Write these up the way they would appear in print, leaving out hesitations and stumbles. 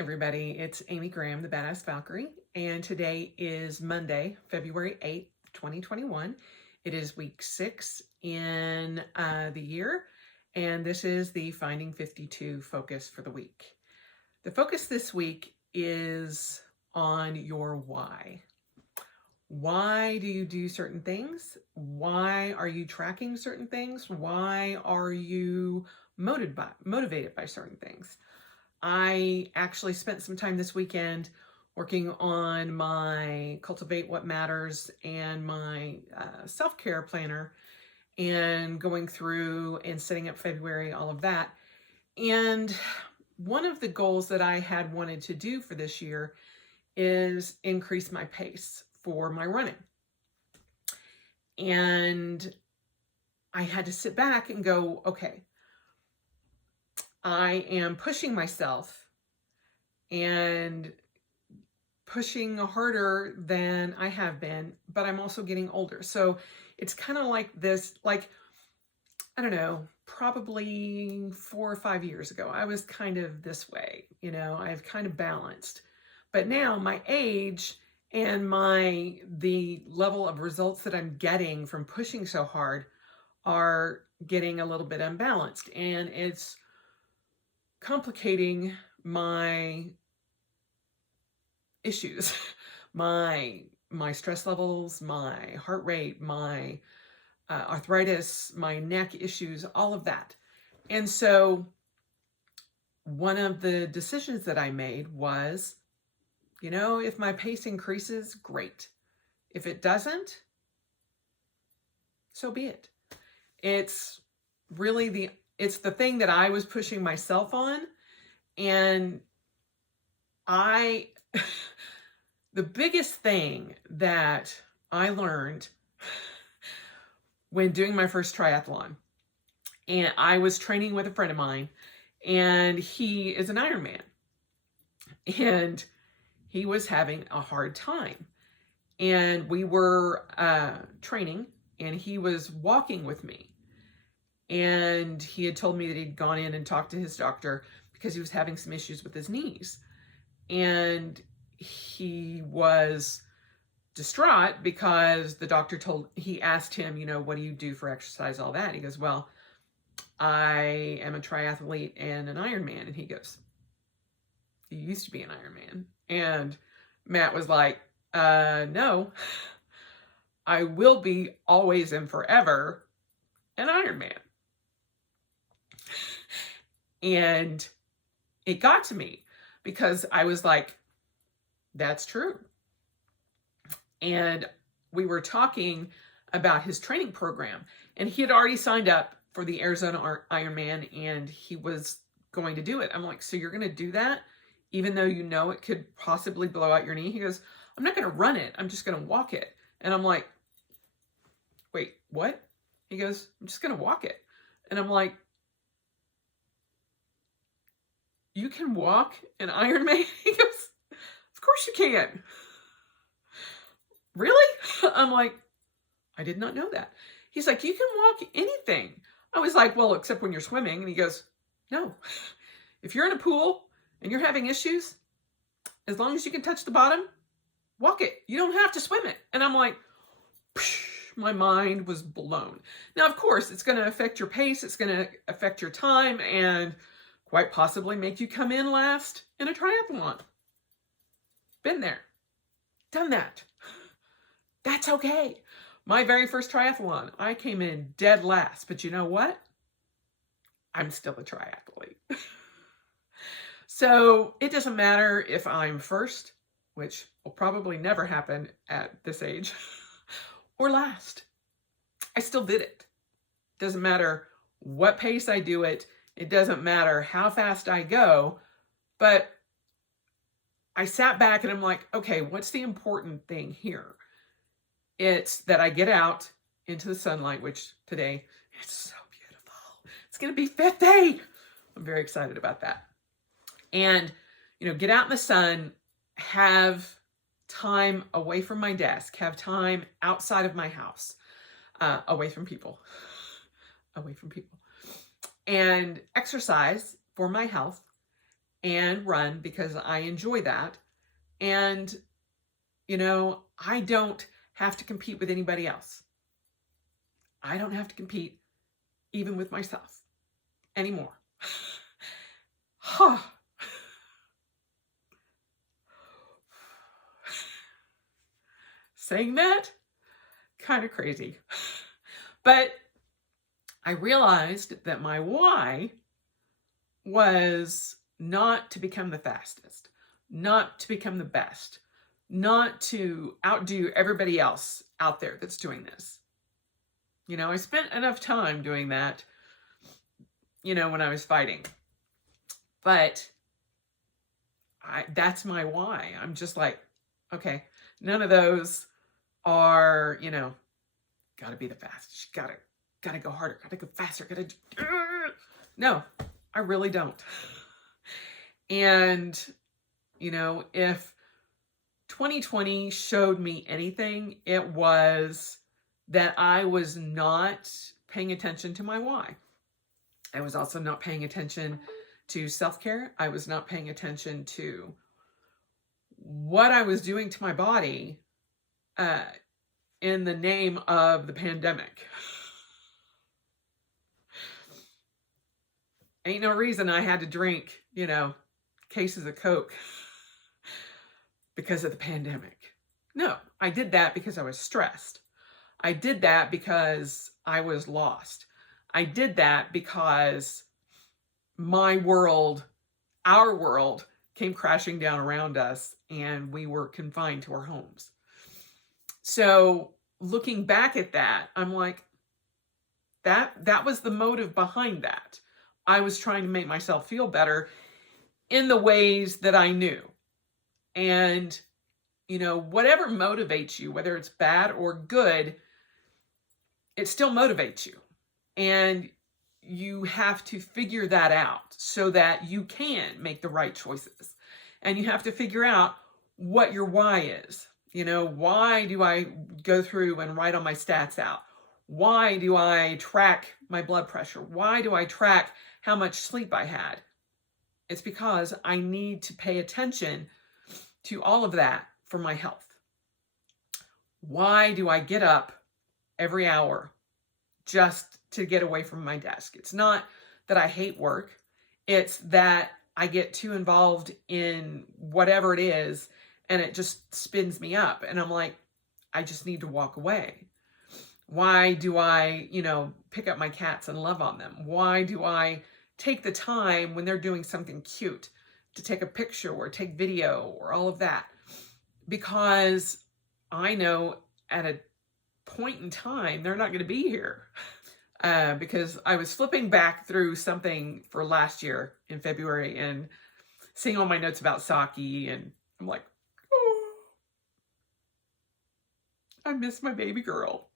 everybody, it's Amy Graham, the Badass Valkyrie, and today is Monday, February 8th, 2021. It is week 6 in the year, and this is the Finding 52 focus for the week. The focus this week is on your why. Why do you do certain things? Why are you tracking certain things? Why are you motivated by certain things? I actually spent some time this weekend working on my Cultivate What Matters and my self-care planner and going through and setting up February, all of that. And one of the goals that I had wanted to do for this year is increase my pace for my running. And I had to sit back and go, okay, I am pushing myself and pushing harder than I have been, but I'm also getting older. So it's kind of like this, I don't know, probably 4 or 5 years ago, I was kind of this way, I've kind of balanced. But now my age and the level of results that I'm getting from pushing so hard are getting a little bit unbalanced, and it's complicating my issues, my stress levels, my heart rate, my arthritis, my neck issues, all of that. And so one of the decisions that I made was, if my pace increases, great. If it doesn't, so be it. It's really it's the thing that I was pushing myself on. And the biggest thing that I learned when doing my first triathlon, and I was training with a friend of mine, and he is an Ironman, and he was having a hard time. And we were training, and he was walking with me. And he had told me that he'd gone in and talked to his doctor because he was having some issues with his knees. And he was distraught because the doctor he asked him, what do you do for exercise, all that? He goes, well, I am a triathlete and an Ironman. And he goes, you used to be an Ironman. And Matt was like, no, I will be always and forever an Ironman. And it got to me because I was like, that's true. And we were talking about his training program, and he had already signed up for the Arizona Ironman, and he was going to do it. I'm like, so you're going to do that even though it could possibly blow out your knee? He goes, I'm not going to run it. I'm just going to walk it. And I'm like, wait, what? He goes, I'm just going to walk it. And I'm like, you can walk an Ironman? He goes, of course you can. Really? I'm like, I did not know that. He's like, you can walk anything. I was like, well, except when you're swimming. And he goes, no. If you're in a pool and you're having issues, as long as you can touch the bottom, walk it. You don't have to swim it. And I'm like, my mind was blown. Now, of course, it's going to affect your pace. It's going to affect your time, and quite possibly make you come in last in a triathlon. Been there. Done that. That's okay. My very first triathlon, I came in dead last. But you know what? I'm still a triathlete. So it doesn't matter if I'm first, which will probably never happen at this age, or last. I still did it. Doesn't matter what pace I do it. It doesn't matter how fast I go. But I sat back and I'm like, okay, what's the important thing here? It's that I get out into the sunlight, which today, it's so beautiful. It's going to be 50. I'm very excited about that. And, get out in the sun, have time away from my desk, have time outside of my house, away from people, and exercise for my health and run because I enjoy that. And, you know, I don't have to compete with anybody else. I don't have to compete even with myself anymore. Huh. Saying that, kind of crazy. But I realized that my why was not to become the fastest, not to become the best, not to outdo everybody else out there that's doing this. You know, I spent enough time doing that, you know, when I was fighting. But that's my why. I'm just like, okay, none of those are, you know, gotta be the fastest. Gotta go harder, gotta go faster, no, I really don't. And, you know, if 2020 showed me anything, it was that I was not paying attention to my why. I was also not paying attention to self-care. I was not paying attention to what I was doing to my body in the name of the pandemic. Ain't no reason I had to drink, you know, cases of Coke because of the pandemic. No, I did that because I was stressed. I did that because I was lost. I did that because my world, our world, came crashing down around us and we were confined to our homes. So looking back at that, I'm like, that was the motive behind that. I was trying to make myself feel better in the ways that I knew. And, you know, whatever motivates you, whether it's bad or good, it still motivates you. And you have to figure that out so that you can make the right choices. And you have to figure out what your why is. You know, why do I go through and write all my stats out? Why do I track my blood pressure? Why do I track how much sleep I had? It's because I need to pay attention to all of that for my health. Why do I get up every hour just to get away from my desk? It's not that I hate work. It's that I get too involved in whatever it is and it just spins me up. And I'm like, I just need to walk away. Why do I, you know, pick up my cats and love on them? Why do I take the time when they're doing something cute to take a picture or take video or all of that? Because I know at a point in time, they're not going to be here. Because I was flipping back through something for last year in February and seeing all my notes about Saki, and I'm like, oh, I miss my baby girl.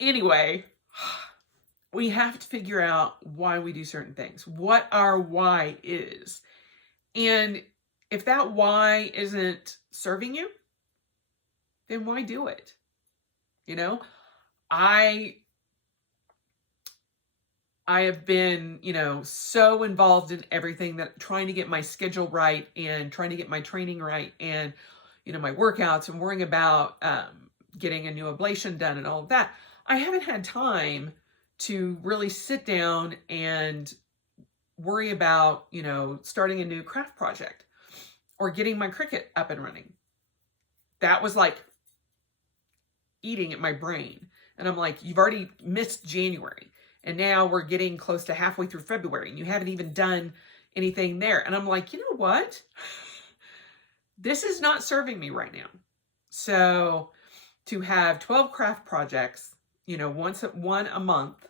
Anyway, we have to figure out why we do certain things, what our why is. And if that why isn't serving you, then why do it? You know, I have been, you know, so involved in everything, that trying to get my schedule right and trying to get my training right and, you know, my workouts and worrying about getting a new ablation done and all of that. I haven't had time to really sit down and worry about, you know, starting a new craft project or getting my Cricut up and running. That was like eating at my brain. And I'm like, you've already missed January. And now we're getting close to halfway through February and you haven't even done anything there. And I'm like, you know what? This is not serving me right now. So to have 12 craft projects, you know, one a month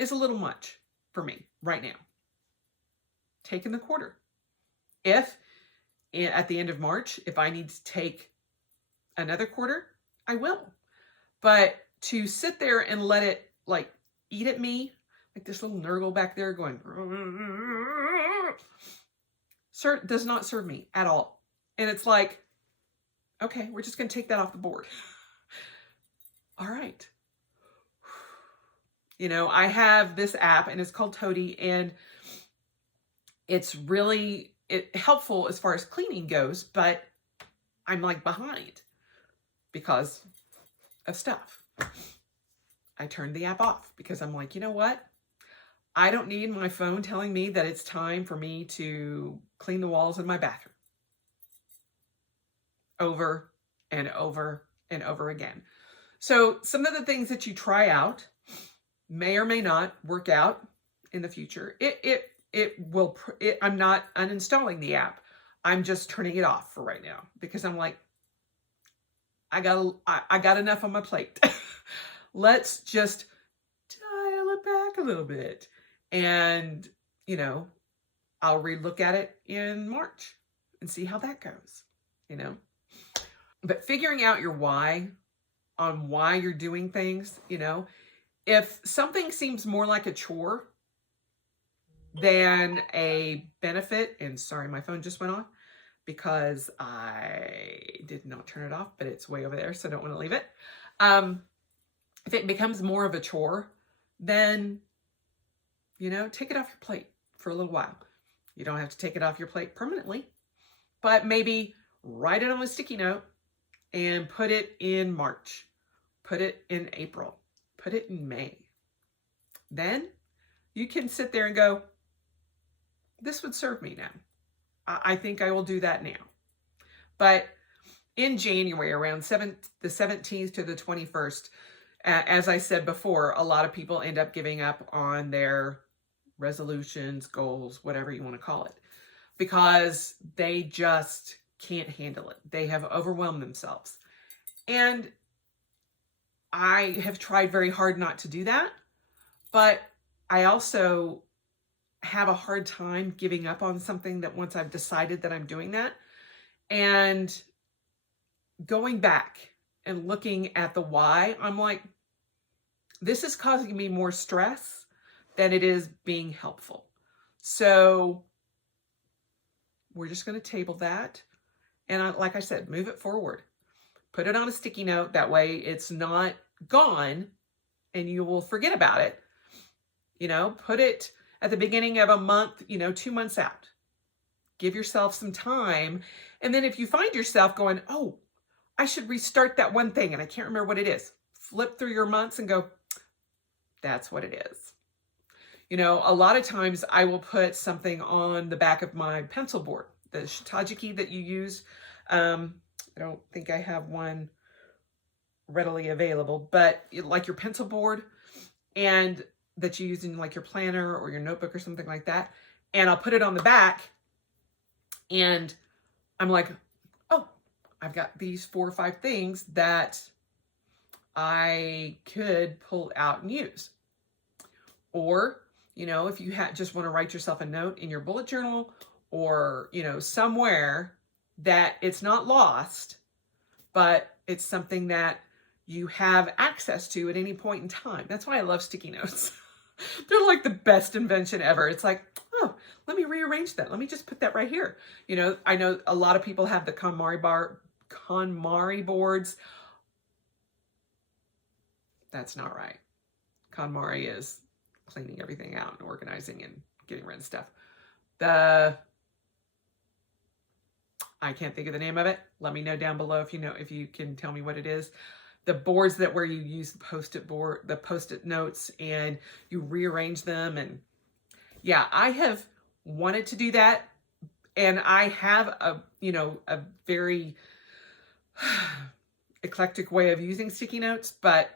is a little much for me right now. Taking the quarter. If at the end of March, if I need to take another quarter, I will. But to sit there and let it like eat at me, like this little Nurgle back there going, does not serve me at all. And it's like, okay, we're just going to take that off the board. All right. You know, I have this app and it's called Toady, and It's really helpful as far as cleaning goes, but I'm like behind because of stuff. I turned the app off because I'm like, you know what? I don't need my phone telling me that it's time for me to clean the walls in my bathroom over and over and over again. So some of the things that you try out may or may not work out in the future. I'm not uninstalling the app. I'm just turning it off for right now because I'm like, I got enough on my plate. Let's just dial it back a little bit. And, I'll relook at it in March and see how that goes, But figuring out your why on why you're doing things, if something seems more like a chore than a benefit, and sorry, my phone just went off because I did not turn it off, but it's way over there, so I don't want to leave it. If it becomes more of a chore, then, take it off your plate for a little while. You don't have to take it off your plate permanently, but maybe write it on a sticky note and put it in March, put it in April, put it in May. Then you can sit there and go, this would serve me now. I think I will do that now. But in January, around the 17th to the 21st, as I said before, a lot of people end up giving up on their resolutions, goals, whatever you want to call it, because they just can't handle it. They have overwhelmed themselves. And I have tried very hard not to do that, but I also have a hard time giving up on something that once I've decided that I'm doing that, and going back and looking at the why, I'm like, this is causing me more stress than it is being helpful. So we're just going to table that. And like I said, move it forward. Put it on a sticky note. That way it's not gone and you will forget about it. Put it at the beginning of a month, 2 months out. Give yourself some time. And then if you find yourself going, oh, I should restart that one thing and I can't remember what it is, flip through your months and go, that's what it is. A lot of times I will put something on the back of my pencil board, the shiitake that you use. I don't think I have one readily available, but like your pencil board, and that you use in like your planner or your notebook or something like that. And I'll put it on the back and I'm like, oh, I've got these 4 or 5 things that I could pull out and use. Or, if you just want to write yourself a note in your bullet journal or, somewhere that it's not lost, but it's something that you have access to at any point in time. That's why I love sticky notes. They're like the best invention ever. It's like, oh, let me rearrange that. Let me just put that right here. I know a lot of people have the KonMari boards. That's not right. KonMari is cleaning everything out and organizing and getting rid of stuff. I can't think of the name of it. Let me know down below if you can tell me what it is. The boards where you use the Post-it notes and you rearrange them. And yeah, I have wanted to do that. And I have a very eclectic way of using sticky notes, but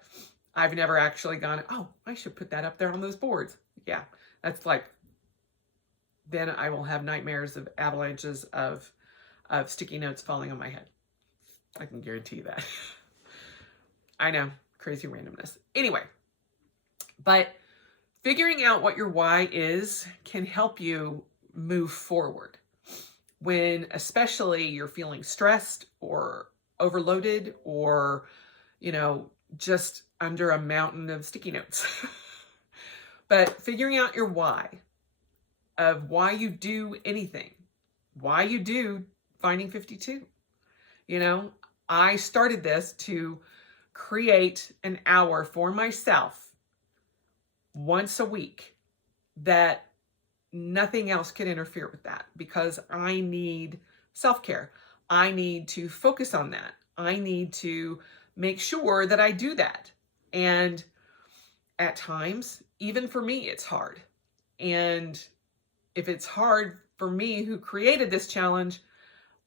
I've never actually gone, oh, I should put that up there on those boards. Yeah, that's like, then I will have nightmares of avalanches of sticky notes falling on my head. I can guarantee that. I know, crazy randomness. Anyway, but figuring out what your why is can help you move forward when especially you're feeling stressed or overloaded or, just under a mountain of sticky notes. But figuring out your why of why you do anything, why you do Finding 52. I started this to create an hour for myself once a week that nothing else can interfere with that because I need self-care. I need to focus on that. I need to make sure that I do that. And at times, even for me, it's hard. And if it's hard for me who created this challenge,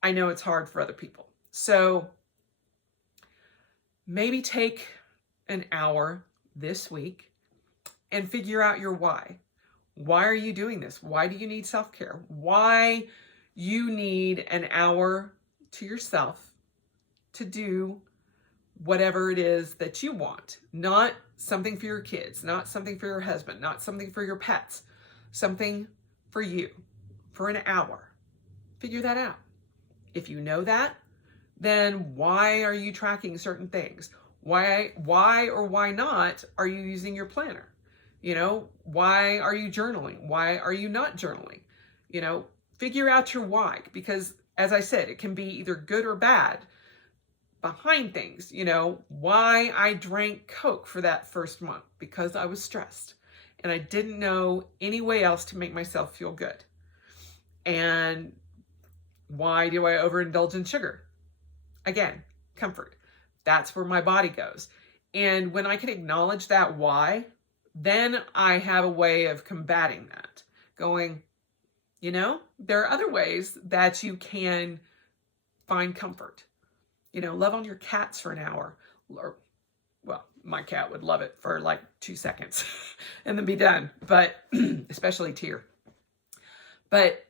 I know it's hard for other people. So maybe take an hour this week and figure out your why. Why are you doing this? Why do you need self-care? Why you need an hour to yourself to do whatever it is that you want. Not something for your kids, not something for your husband, not something for your pets, something for you, for an hour. Figure that out. If you know that, then why are you tracking certain things? Why or why not are you using your planner? Why are you journaling? Why are you not journaling? Figure out your why, because as I said, it can be either good or bad behind things. Why I drank Coke for that first month, because I was stressed and I didn't know any way else to make myself feel good. And why do I overindulge in sugar? Again, comfort. That's where my body goes. And when I can acknowledge that why, then I have a way of combating that. Going, there are other ways that you can find comfort. Love on your cats for an hour. Or, well, my cat would love it for like 2 seconds and then be done. But especially Tyr. But,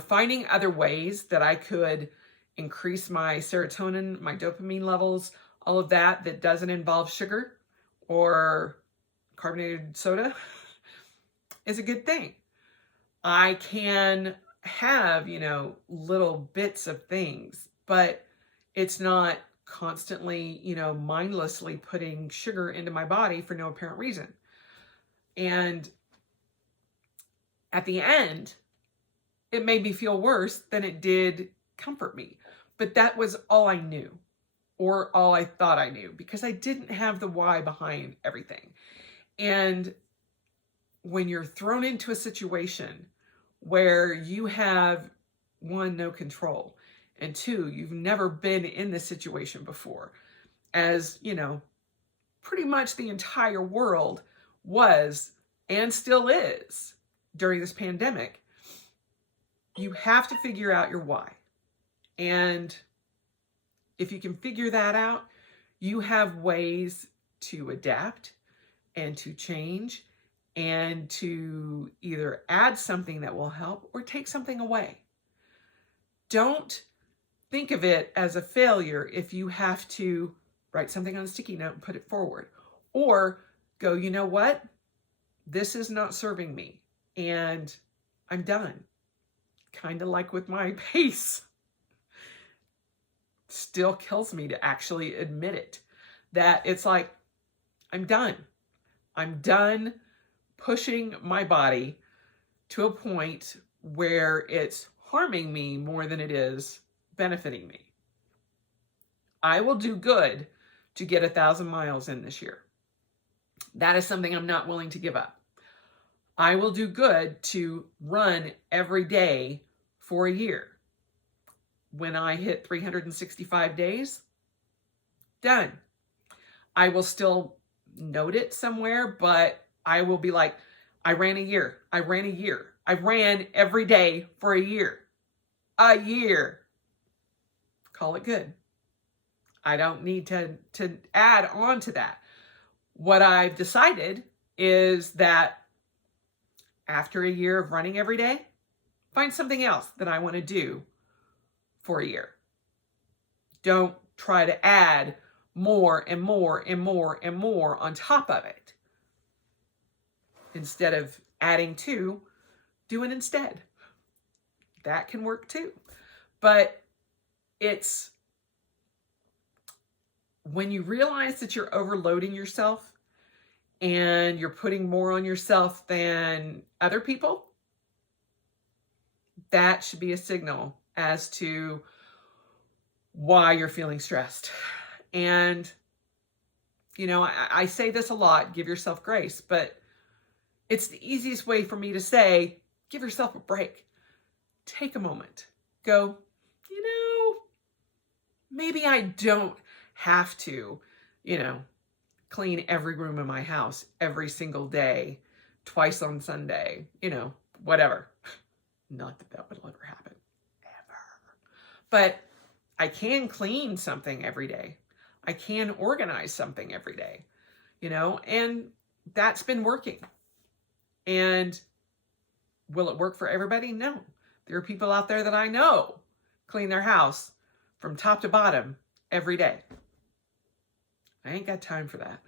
finding other ways that I could increase my serotonin, my dopamine levels, all of that doesn't involve sugar or carbonated soda is a good thing. I can have, little bits of things, but it's not constantly, mindlessly putting sugar into my body for no apparent reason. And at the end, it made me feel worse than it did comfort me. But that was all I knew, or all I thought I knew, because I didn't have the why behind everything. And when you're thrown into a situation where you have, one, no control, and two, you've never been in this situation before, as, pretty much the entire world was and still is during this pandemic, you have to figure out your why. And if you can figure that out, you have ways to adapt and to change and to either add something that will help or take something away. Don't think of it as a failure if you have to write something on a sticky note and put it forward. Or go, you know what? This is not serving me and I'm done. Kind of like with my pace. Still kills me to actually admit it. That it's like, I'm done. I'm done pushing my body to a point where it's harming me more than it is benefiting me. I will do good to get 1,000 miles in this year. That is something I'm not willing to give up. I will do good to run every day for a year. When I hit 365 days, done. I will still note it somewhere, but I will be like, I ran a year. I ran every day for a year. A year. Call it good. I don't need to add on to that. What I've decided is that after a year of running every day, find something else that I want to do for a year. Don't try to add more and more and more and more on top of it. Instead of adding to, do it instead. That can work too. But it's when you realize that you're overloading yourself and you're putting more on yourself than other people, that should be a signal as to why you're feeling stressed. And, I say this a lot, give yourself grace, but It's the easiest way for me to say, give yourself a break. Take a moment. Go, maybe I don't have to, clean every room in my house every single day, twice on Sunday, whatever. Not that that would ever happen, ever. But I can clean something every day. I can organize something every day, and that's been working. And will it work for everybody? No. There are people out there that I know clean their house from top to bottom every day. I ain't got time for that.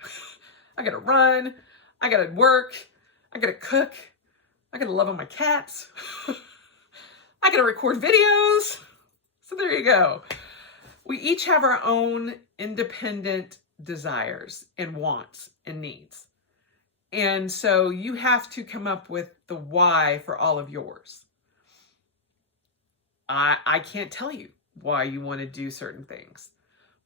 I gotta run. I gotta work. I gotta cook. I gotta love on my cats. I gotta record videos. So there you go. We each have our own independent desires and wants and needs. And so you have to come up with the why for all of yours. I can't tell you why you want to do certain things,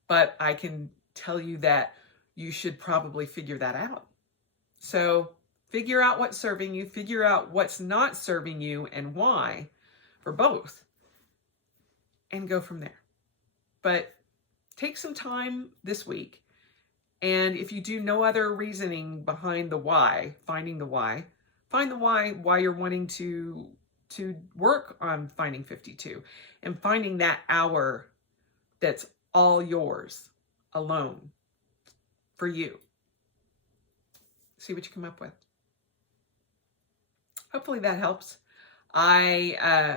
but I can tell you that you should probably figure that out. So figure out what's serving you, figure out what's not serving you and why for both, and go from there. But take some time this week. And if you do no other reasoning behind the why, finding the why, find the why you're wanting to work on Finding 52 and finding that hour that's all yours alone for you. See what you come up with. Hopefully that helps. It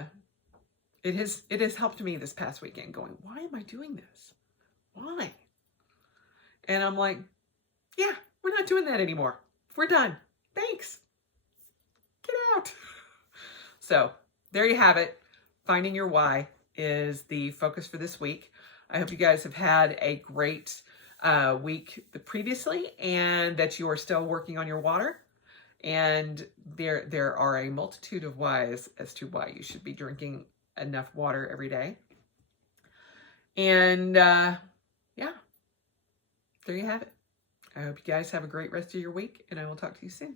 has helped me this past weekend going, why am I doing this? Why? And I'm like, yeah, we're not doing that anymore. We're done. Thanks. Get out. So there you have it. Finding your why is the focus for this week. I hope you guys have had a great week previously and that you are still working on your water. And there are a multitude of whys as to why you should be drinking enough water every day. And yeah, there you have it. I hope you guys have a great rest of your week, and I will talk to you soon.